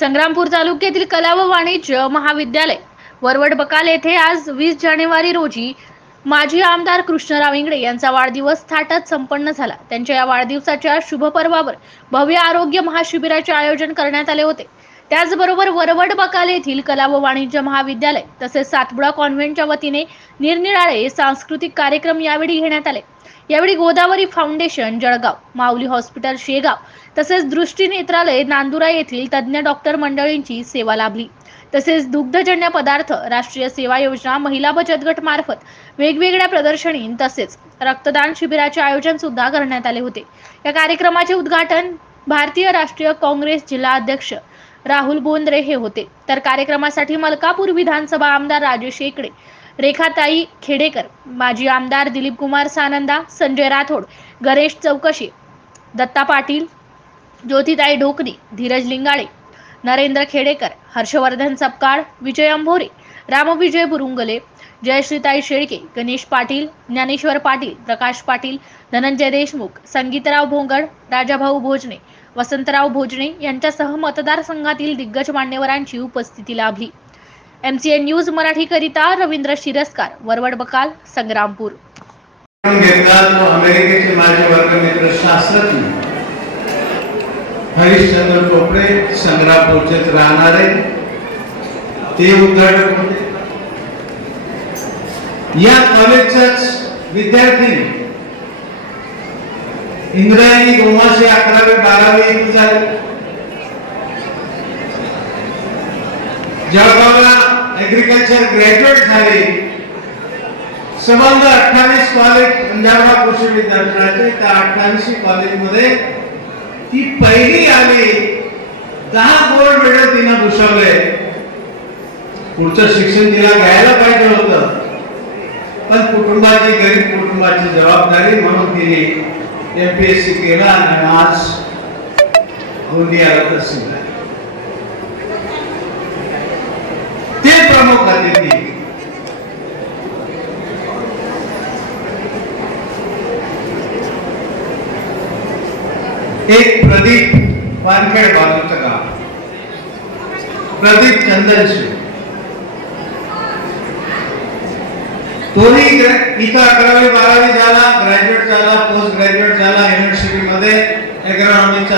संग्रामपूर तालुक्यातील कला व वाणिज्य महाविद्यालय वरवड बकाल येथे आज वीस जानेवारी रोजी माजी आमदार कृष्णराव इंगडे यांचा वाढदिवस थाटात संपन्न झाला. त्यांच्या या वाढदिवसाच्या शुभपर्वावर भव्य आरोग्य महाशिबिराचे आयोजन करण्यात आले होते. त्याचबरोबर वरवड बकाल येथील कला व वाणिज्य महाविद्यालय तसेच सातपुडा कॉन्व्हेंटच्या वतीने निरनिराळे सांस्कृतिक कार्यक्रम यावेळी घेण्यात आले. यावेळी गोदावरी फाउंडेशन जळगाव माऊली हॉस्पिटल शेगाव तसेच दृष्टी नेत्रालय नांदुरा येथील तज्ज्ञ डॉक्टर मंडळींची सेवा लाभली. तसेच दुग्धजन्य पदार्थ राष्ट्रीय सेवा योजना महिला बचत गट मार्फत वेगवेगळ्या प्रदर्शनी तसेच रक्तदान शिबिराचे आयोजन सुद्धा करण्यात आले होते. या कार्यक्रमाचे उद्घाटन भारतीय राष्ट्रीय काँग्रेस जिल्हा अध्यक्ष राहुल बोंद्रे हे होते. तर कार्यक्रमासाठी मलकापूर विधानसभा आमदार राजेश शेकडे रेखाताई खेडेकर माजी आमदार दिलीप कुमार सानंदा संजय राठोड गणेश चौकशी दत्ता पाटील ज्योतिताई ढोकरी धीरज लिंगाळे नरेंद्र खेडेकर हर्षवर्धन सपकाळ विजय अंभोरे रामविजय बुरुंगले जयश्रीताई शेळके गणेश पाटील ज्ञानेश्वर पाटील प्रकाश पाटील धनंजय देशमुख संगीतराव भोंगड राजाभाऊ भोजने वसंतराव भोजने यांच्यासह मतदारसंघातील दिग्गज मान्यवरांची उपस्थिती लाभली. एमसीएन न्यूज मराठीकरिता रवींद्र शिरस्कार वरवड बकाल संग्रामपूर. अमेरिकेचे माझे वर्गमित्र शास्त्रज्ञ. हरिश्चंद्र टोपडे संग्रामपूरचेच राहणारे ते उद्घाटक होते. या कॉलेजच्याच विद्यार्थी इंद्रायणी दोनशे अकरावी बारावी इथे झाले. जळगावला ऍग्रिकल्चर ग्रॅज्युएट झाले. संबंध अठ्ठावीस कॉलेज पंजाबराव कृषी विद्यापीठाचे त्या अठ्ठावीस कॉलेजमध्ये ती पहिली आली. दहा गोल्ड मेडल तिनं भूषवले. पुढचं शिक्षण तिला घ्यायला पाहिजे होतं. पण कुटुंबाची गरीब कुटुंबाची जबाबदारी म्हणून तिने सी केला आणि आज गोंदियाला तहसील झाली. एक प्रदीप पानखेड बाजूचं गाव. प्रदीप चंदनशी तोही इथं अकरावी बारावी झाला ग्रॅज्युएट झाला पोस्ट ग्रॅज्युएट झाला युनिव्हर्सिटी मध्ये.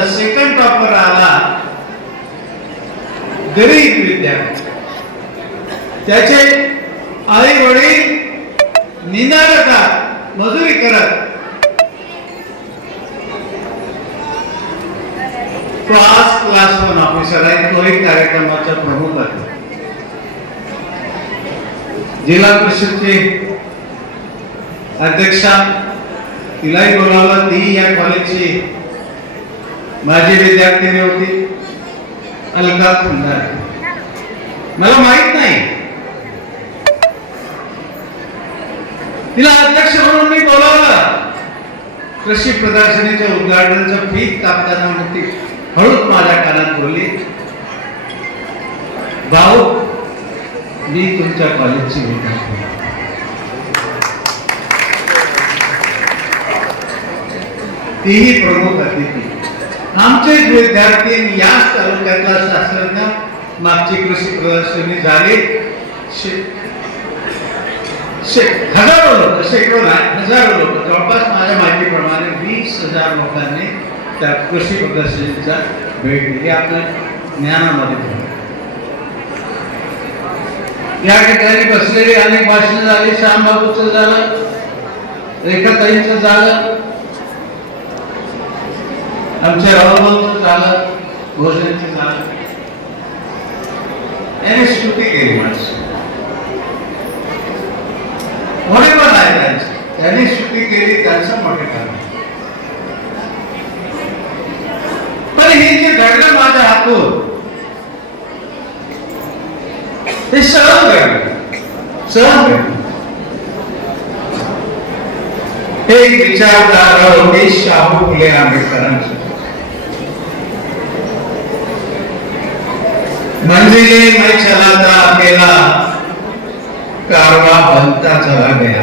सेकंड टॉपर आला. गरीब त्याचे आई वडील निनाडता मजुरी करत. तो आज क्लास वन ऑफिसर आहे तोही कार्यक्रमाचा प्रमुख आहे. जिल्हा परिषदचे अध्यक्षा तिलाही बोलावलं ती या कॉलेजची माझी विद्यार्थिनी होती अलका खुंदार मला माहीत नाही. तिला अध्यक्ष म्हणून मी बोलावलं. कृषी प्रदर्शनीच्या उद्घाटनाचं फीत कापताना मग ती हळूच माझ्या कानात बोलली भाऊ मी तुमच्या कॉलेजची विद्यार्थी. तीही प्रमुख अतिथी. आमचे विद्यार्थी याच तालुक्यातला शास्त्रज्ञ मागची कृषी प्रदर्शनी झाली हजारो लोक शेकडो नाही हजारो लोक. जवळपास माझ्या माहितीप्रमाणे वीस हजार लोकांनी त्या कृषी प्रदर्शनीचा भेट दिली. आपल्या ज्ञानामध्ये या ठिकाणी बसलेली अनेक भाषण झाली श्यामबाबूचं झालं रेखाताईंचं झालं आमच्या राहुलबाबूचं झालं भोजनाचं झालं. याने स्तुती केली माणसं. मोठे पण आहे त्यांचे. त्यांनी सुट्टी केली त्यांचं मोठे काम पण हे जे घडलं माझ्या हातून ते सहन घडलं सहन घडलं हे एक विचारधारा होती शाहू फुले आंबेडकरांची. मंजिले में चला था अकेला कारवा बनता चला गया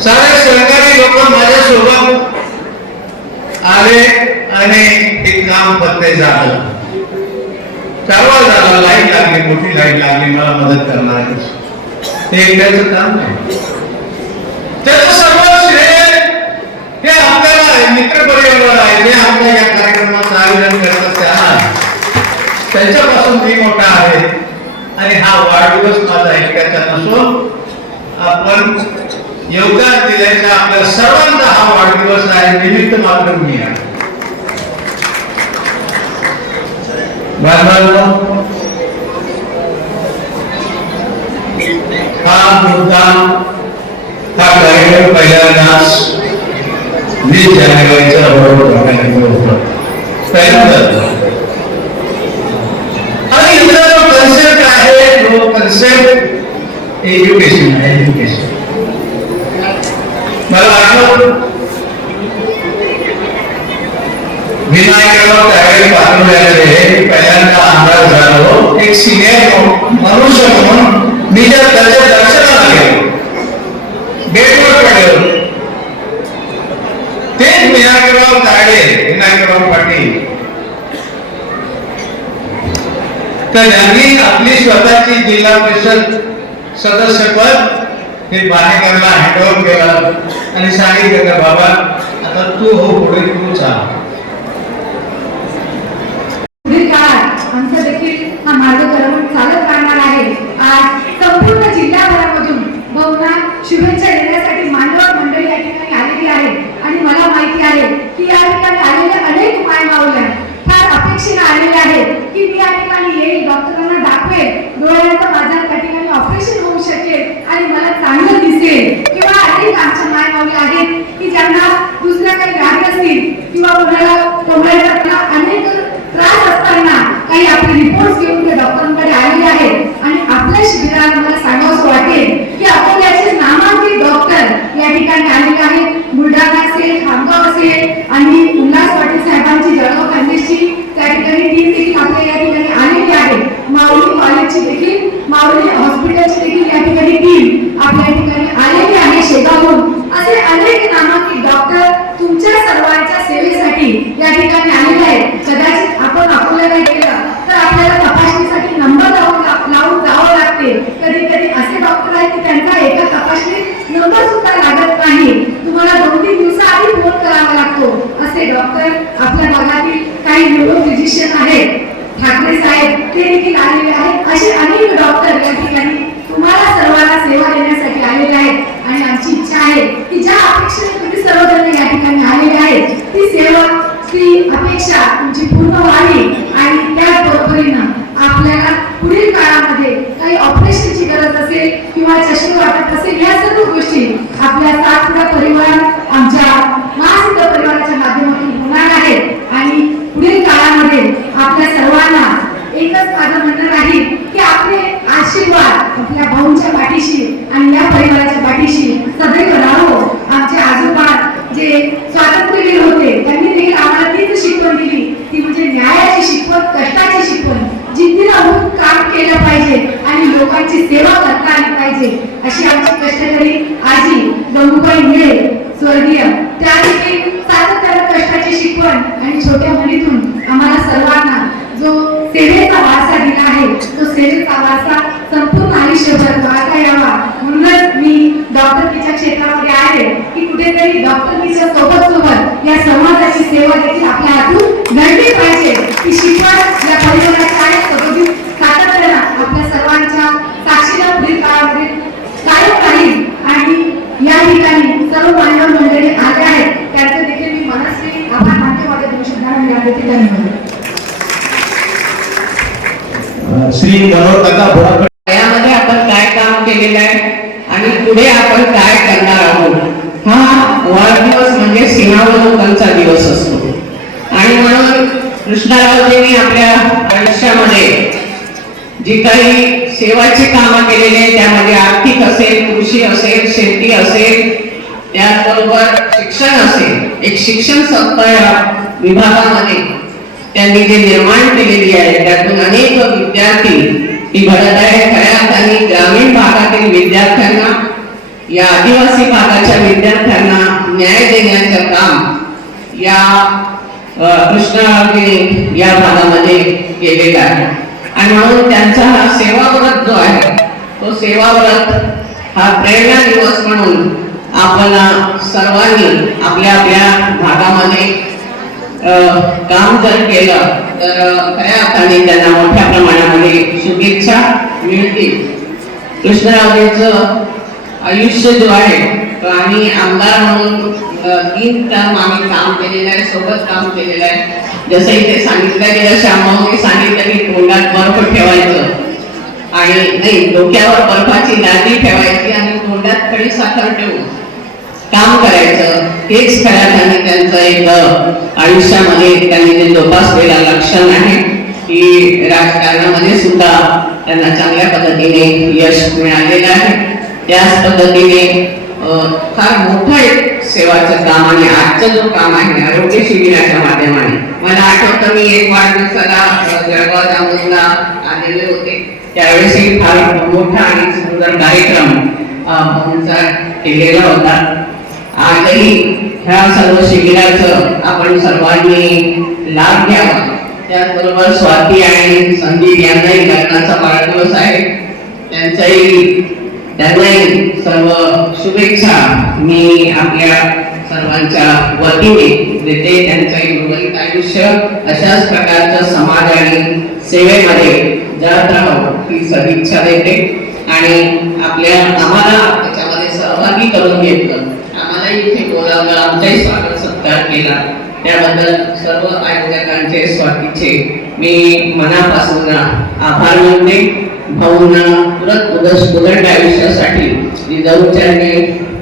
सारे सहकारी लोक माझ्या सोबत आले आणि ते काम पत्ते झालं चालवा झाला लाइट लागली मोठी लाइट लागली मला मदत करणार ते एकट्याचं काम नाही त्याचं सर्व श्रेय हे आपल्याला मित्र परिवार आहे जे आपल्या या कार्यक्रमाचं आयोजन करत असते त्यांच्यापासून मी मोठा आहे आणि हा वाढदिवस माझा ऐकायचा नसून आपण योगदान दिल्याचा आपल्या सर्वांचा हा वाढदिवस आहे निमित्त मात्र मी आहे. बाळांनो, हा मुद्दा हा कार्यक्रम पहिल्यांदाच वीस जानेवारीच्या बरोबर बघायला होता पहिल्यांदाच आणि इथला जो कन्सेप्ट आहे तो कन्सेप्ट एज्युकेशन आहे एज्युकेशन मला आठवत विनायकराव त्यावेळी पाठवलेले पहिल्यांदा आमदार झालो एक सिनियर मनुष्य म्हणून मी जर त्याच्या दर्शनाला गेलो गेटवर पडलो तेच विनायकराव ताडे विनायकराव पाटील तर यांनी आपली स्वतःची जिल्हा परिषद सदस्यपद हे बाणेकरला हँडओव्हर केलं आणि सांगितलं का बाबा आता तू हो पुढे तू चाल. आमचा देखील हा चालत राहणार आहे. आज संपूर्ण जिल्ह्याभरामधून बहुना शुभेच्छा देण्यासाठी मानव मंडळी या ठिकाणी आलेली आहे. आणि मला माहिती आहे की या ठिकाणी आलेल्या अनेक मायमावल्या फार কারণে ठाकरे साहेब ते देखील आलेले आहेत. असे अनेक डॉक्टर या ठिकाणी तुम्हाला सर्वांना सेवा देण्यासाठी आलेले आहेत आणि आमची इच्छा आहे की ज्या अपेक्षेने तुम्ही सर्वजण या ठिकाणी आलेले आहेत ती सेवा ती अपेक्षा तुमची पूर्ण व्हावी आणि त्याच बरोबरीनं आपल्याला पुढील काळामध्ये काही ऑपरेशनची गरज असेल किंवा चष्मे वाटत असेल या सर्व गोष्टी आपल्या सातपुडा परिवार आमच्या महासिद्ध परिवाराच्या माध्यमातून होणार आहेत आणि पुढील काळामध्ये आपल्या सर्वांना एकच माझं म्हणणं राहील की आपले आशीर्वाद आपल्या भाऊंच्या पाठीशी आणि या परिवाराच्या पाठीशी सदैव राहो आमचे आजोबा जे स्वातंत्र्यवीर होते त्यांनी देखील आम्हाला तीच शिकवण दिली ती म्हणजे न्यायाची शिकवण कष्टाची शिकवण जिद्दीला होऊन काम केलं पाहिजे आणि लोकांची सेवा करता आली पाहिजे अशी आमची कष्टकरी आजी गंगूबाई मिळे स्वर्गीय त्या देखील सातत्यानं कष्टाची शिकवण आणि छोट्या मुलीतून आम्हाला सर्वांना जो सेवेचा वारसा दिला आहे तो सेवेचा वारसा संपूर्ण आयुष्यभर पाळता यावा म्हणूनच मी डॉक्टरकीच्या क्षेत्रामध्ये आहे की कुठेतरी डॉक्टरकीच्या सोबत सोबत या समाजाची सेवा देखील आपल्या हातून घडली पाहिजे ही शिकवण या परिवाराच्या आहे सदोदित सातत्यानं आपल्या सर्वांच्या साक्षीला पुढील काळामध्ये कायम राहील. आणि या ठिकाणी सर्व मान्यवर मंडळी आले आहेत. त्यांचे देखील मी मनस्वी आभार मानते. माझ्या दोन शब्दांना मी यादेखील धन्यवाद. श्री मनोहर काका बोराकडे यामध्ये आपण काय काम केलेलं आहे आणि पुढे आपण काय करणार आहोत हा वाढदिवस म्हणजे सीमावलोकनचा दिवस असतो आणि म्हणून कृष्णरावजींनी आपल्या आयुष्यामध्ये जी काही सेवाची कामं केलेली आहे त्यामध्ये आर्थिक असेल कृषी असेल शेती असेल त्याचबरोबर शिक्षण असेल. एक शिक्षण संस्था या विभागामध्ये त्यांनी जे निर्माण केलेली आहे त्यातून अनेक विद्यार्थी ही घडत आहे खऱ्या अर्थाने ग्रामीण भागातील विद्यार्थ्यांना या आदिवासी भागाच्या विद्यार्थ्यांना न्याय देण्याचं काम या कृष्णा या भागामध्ये केलेलं आहे. आणि म्हणून त्यांचा हा सेवाव्रत जो आहे तो सेवाव्रत हा प्रेरणा दिवस म्हणून आपण सर्वांनी आपल्या आपल्या भागामध्ये काम जर केलं तर खऱ्या अर्थाने त्यांना मोठ्या प्रमाणामध्ये शुभेच्छा मिळतील. कृष्णरावजींचं आयुष्य जो आहे तो आम्ही आमदार म्हणून तीन टर्म आम्ही काम केलेलं आहे सोबत काम केलेलं आहे. जसं इथे सांगितलं गेलं श्यामाने सांगितलं की तोंडात बर्फ ठेवायचं. आणि नाही डोक्यावर बर्फाची लादी ठेवायची आणि तोंडात खडी साखर ठेवून काम करायचं. हेच खऱ्या अर्थाने त्यांचं एक आयुष्यामध्ये त्यांनी जे जोपासलेलं लक्षण आहे की राजकारणामध्ये सुद्धा त्यांना चांगल्या पद्धतीने यश मिळालेलं आहे. त्याच पद्धतीने फार मोठं एक सेवाचं काम आणि आजचं जो काम आहे आरोग्य शिबिराच्या माध्यमाने. मला आठवतं मी एक वाढदिवसाला अ, जळगाव जामोदला आलेले होते. त्यावेळेसही फार मोठा आणि सुंदर कार्यक्रम अ, केलेला होता. आजही ह्या सर्व शिबिराचं आपण सर्वांनी लाभ घ्यावा. त्याचबरोबर स्वाती आणि संदीप यांनाही लग्नाचा वाढदिवस आहे. त्यांचाही त्यांनाही सर्व शुभेच्छा मी आपल्या सर्वांच्या वतीने देते त्यांचंही उर्वरित आयुष्य अशाच प्रकारचं समाज आणि सेवेमध्ये जात राहावं ही सदिच्छा देते. आणि आपल्या आम्हाला त्याच्यामध्ये सहभागी करून घेतलं. आम्हाला इथे बोलावलं आमचाही स्वागत सत्कार केला. त्याबद्दल सर्व आयोजकांचे स्वातीचे मी मनापासून आभार मानते. भाऊंना तुरंत उदस उदंड आयुष्यासाठी. रिझर्वचरने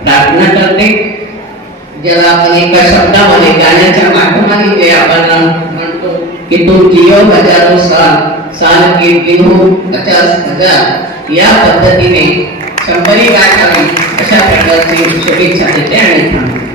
प्रार्थना करते. ज्याला आपण एका शब्दामध्ये गाण्याच्या माध्यमाने जे आपण म्हणतो की तुम जिओ हजारो साल साल के दिनो पचास हजार या पद्धतीने शंभरी गाठावी अशा प्रकारची शुभेच्छा देते आणि थांबते.